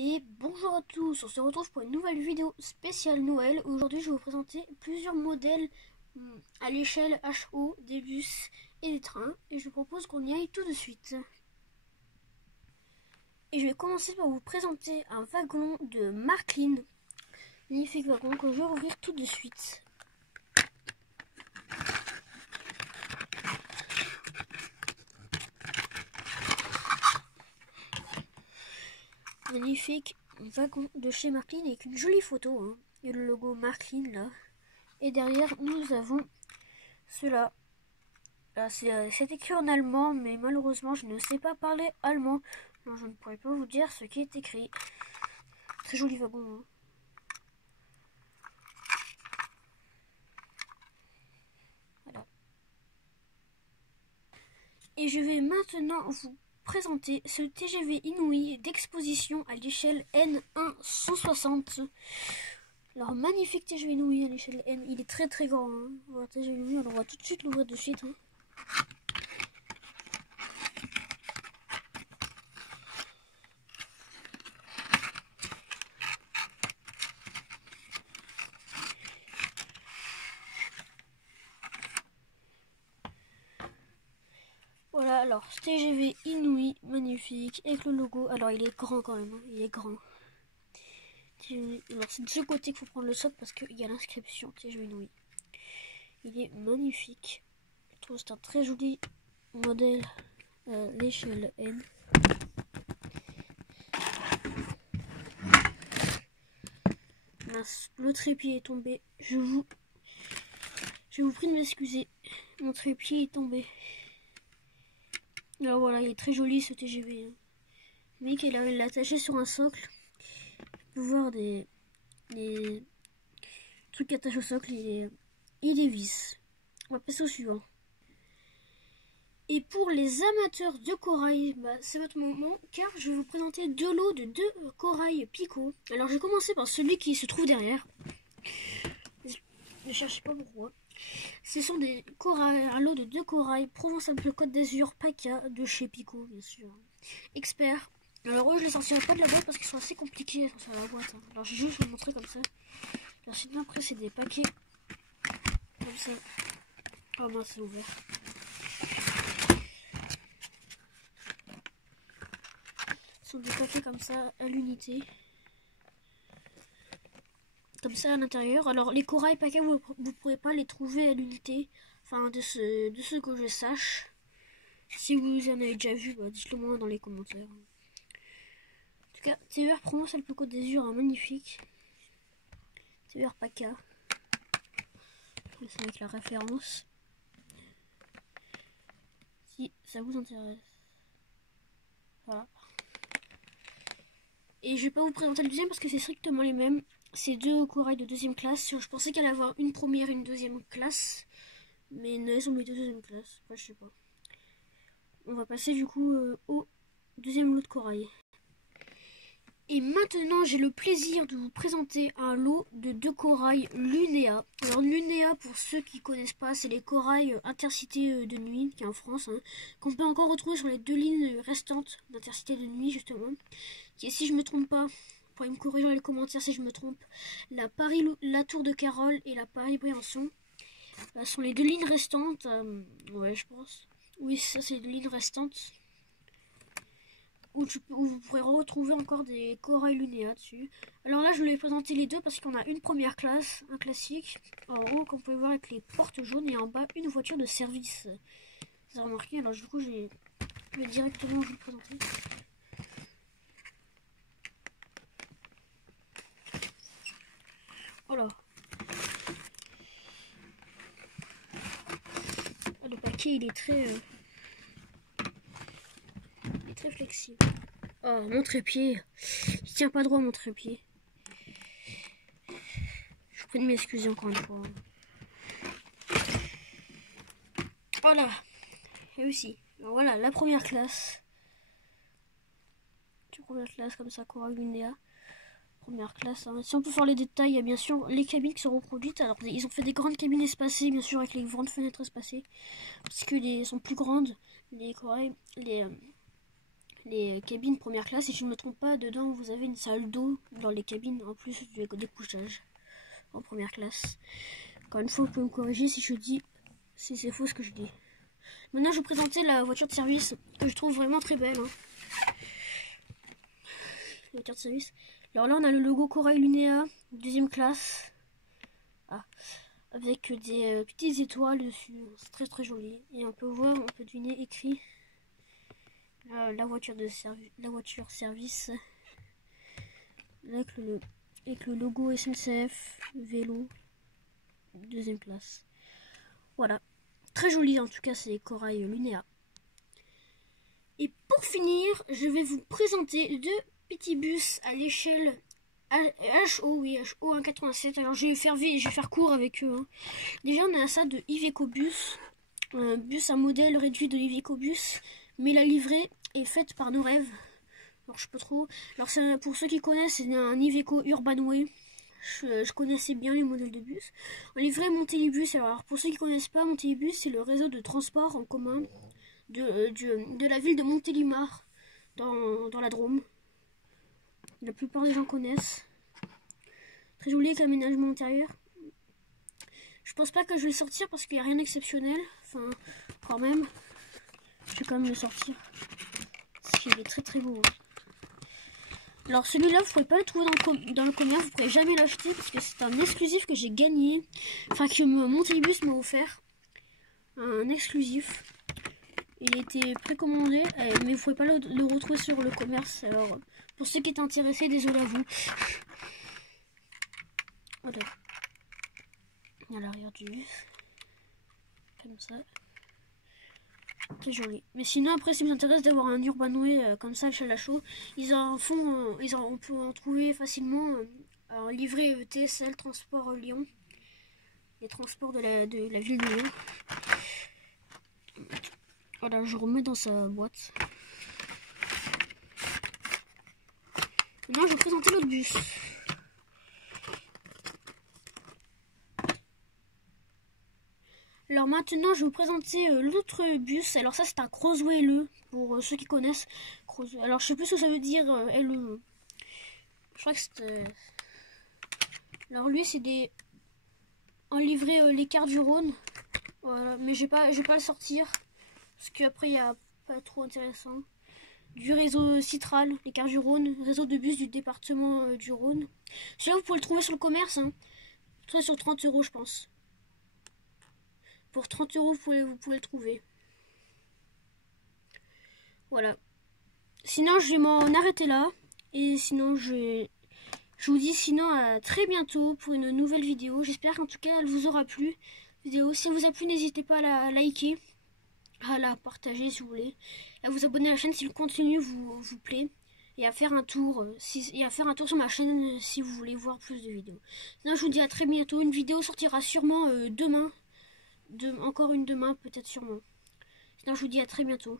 Et bonjour à tous, on se retrouve pour une nouvelle vidéo spéciale Noël. Aujourd'hui je vais vous présenter plusieurs modèles à l'échelle HO, des bus et des trains. Et je vous propose qu'on y aille tout de suite. Et je vais commencer par vous présenter un wagon de Marklin. Magnifique wagon que je vais ouvrir tout de suite. Magnifique wagon de chez Marklin avec une jolie photo, hein. Il y a le logo Marklin là. Et derrière nous avons cela. Là c'est écrit en allemand, mais malheureusement je ne sais pas parler allemand. Alors je ne pourrais pas vous dire ce qui est écrit. Très joli wagon, hein. Voilà. Et je vais maintenant vous présenter ce TGV Inouï d'exposition à l'échelle N160. Alors magnifique TGV Inouï à l'échelle N, il est très grand, hein. Voilà, TGV Inouï, on va tout de suite l'ouvrir de suite, hein. Voilà, alors TGV Inouï, magnifique, avec le logo. Alors il est grand quand même, hein. Il est grand. Alors c'est de ce côté qu'il faut prendre le socle parce qu'il y a l'inscription TGV Inouï. Il est magnifique. Je trouve que c'est un très joli modèle à l'échelle N. Mince, le trépied est tombé. Je vous prie de m'excuser. Mon trépied est tombé. Alors voilà, il est très joli ce TGV, hein. Mais qu'il a l'attaché sur un socle. Vous pouvez voir des trucs attachés au socle. Il est vis. On va passer au suivant. Et pour les amateurs de corail, c'est votre moment, car je vais vous présenter deux lots de 2 corails Pico. Alors je vais commencer par celui qui se trouve derrière. Ne cherchez pas pourquoi. Ce sont des corails, un lot de 2 corails Provence-Alpes Côte d'Azur PACA de chez Pico, bien sûr. Expert. Alors eux, je les sortirai pas de la boîte parce qu'ils sont assez compliqués à sortir de la boîte, hein. Alors je vais juste vous montrer comme ça. Alors sinon après c'est des paquets comme ça. Oh mince, c'est ouvert. Ce sont des paquets comme ça à l'unité. Comme ça à l'intérieur. Alors les corails paquets, vous pourrez pas les trouver à l'unité. Enfin de ce que je sache. Si vous en avez déjà vu, dites-le moi dans les commentaires. En tout cas, TER Provence-Alpes Côte d'Azur, un magnifique. TER PACA. C'est avec la référence. Si ça vous intéresse. Voilà. Et je vais pas vous présenter le deuxième parce que c'est strictement les mêmes. C'est 2 corails de 2e classe. Je pensais qu'il allait avoir une première et une 2e classe. Mais non, ils ont mis 2 deuxième classe. Enfin, je sais pas. On va passer du coup au 2e lot de corail. Et maintenant, j'ai le plaisir de vous présenter un lot de 2 corails Lunéa. Alors Lunéa, pour ceux qui connaissent pas, c'est les corails Intercités de nuit, qui est en France, hein, qu'on peut encore retrouver sur les 2 lignes restantes d'Intercités de nuit, justement. Qui, si je me trompe pas, vous pourrez me corriger dans les commentaires si je me trompe, la Tour de Carole et la Paris-Briançon. Sont les 2 lignes restantes. Ouais, je pense. Oui, ça, c'est les 2 lignes restantes. Où vous pourrez retrouver encore des corails Lunéa dessus. Alors là, je voulais présenter les deux parce qu'on a une première classe, un classique, en haut, qu'on peut voir avec les portes jaunes, et en bas, une voiture de service. Vous avez remarqué, alors du coup, je vais directement vous le présenter. Voilà. Le paquet, il est très flexible. Oh, mon trépied. Il tient pas droit, mon trépied. Je vous prie de m'excuser encore une fois. Voilà. Réussi. Alors voilà, la première classe. Première classe comme ça, corail Lunéa. Première classe, hein. Si on peut faire les détails, il y a bien sûr les cabines qui sont reproduites. Alors ils ont fait des grandes cabines espacées, bien sûr, avec les grandes fenêtres espacées. Parce que sont plus grandes, les corails, les les cabines première classe. Et si je ne me trompe pas, dedans vous avez une salle d'eau dans les cabines en plus des couchages en première classe. Encore une fois, vous pouvez me corriger si je dis si c'est faux ce que je dis. Maintenant, je vais vous présenter la voiture de service que je trouve vraiment très belle. La voiture de service. Alors là, on a le logo Corail Lunea, deuxième classe. Avec des petites étoiles dessus. C'est très très joli. Et on peut voir, on peut deviner écrit la voiture de service avec le logo SNCF vélo deuxième classe. Voilà, très joli en tout cas, c'est Corail Lunea. Et pour finir, je vais vous présenter deux petits bus à l'échelle HO 187. Alors je vais faire court avec eux. Déjà on a ça de Iveco Bus, un bus à modèle réduit de Iveco Bus, mais la livrée est faite par Nos Rêves. Alors je sais pas trop. Alors pour ceux qui connaissent, c'est un Iveco Urbanway. Je connaissais bien les modèles de bus. En livrée Montélibus. Alors pour ceux qui connaissent pas, Montélibus c'est le réseau de transport en commun de la ville de Montélimar dans la Drôme. La plupart des gens connaissent. Très joli avec l'aménagement intérieur. Je pense pas que je vais le sortir parce qu'il n'y a rien d'exceptionnel. Enfin, quand même. Je vais quand même le sortir. Parce qu'il est très très beau. Alors celui-là, vous ne pouvez pas le trouver dans le commerce. Vous ne pourrez jamais l'acheter parce que c'est un exclusif que j'ai gagné. Enfin, que Montélibus m'a offert. Un exclusif. Il était précommandé, mais vous ne pouvez pas le retrouver sur le commerce. Alors, pour ceux qui étaient intéressés, désolé à vous. Voilà. À l'arrière du bus. Comme ça. Très joli. Mais sinon, après, si vous intéresse d'avoir un Urbanway comme ça chez la chaux, on peut en trouver facilement en livrée TSL, Transport Lyon. Les transports de la ville de Lyon. Voilà, je remets dans sa boîte. Maintenant, je vais vous présenter l'autre bus. Alors maintenant, je vais vous présenter l'autre bus. Alors ça, c'est un Crossway LE, pour ceux qui connaissent. Alors je sais plus ce que ça veut dire LE. Je crois que c'est... Alors lui, c'est des... En livrée l'écart du Rhône. Voilà, mais je vais pas le sortir. Parce qu'après, il n'y a pas trop intéressant. Du réseau Citral, l'écart du Rhône. Réseau de bus du département du Rhône. Celui-là, vous pouvez le trouver sur le commerce. Vous le trouvez sur 30 €, je pense. Pour 30 €, vous pouvez le trouver. Voilà. Sinon, je vais m'en arrêter là. Et sinon, je vous dis sinon à très bientôt pour une nouvelle vidéo. J'espère qu'en tout cas, elle vous aura plu. Vidéo. Si elle vous a plu, n'hésitez pas à la liker, à la partager si vous voulez, à vous abonner à la chaîne si le contenu vous plaît. Et à faire un tour sur ma chaîne si vous voulez voir plus de vidéos. Sinon, je vous dis à très bientôt. Une vidéo sortira sûrement demain. Encore une demain, peut-être sûrement. Sinon, je vous dis à très bientôt.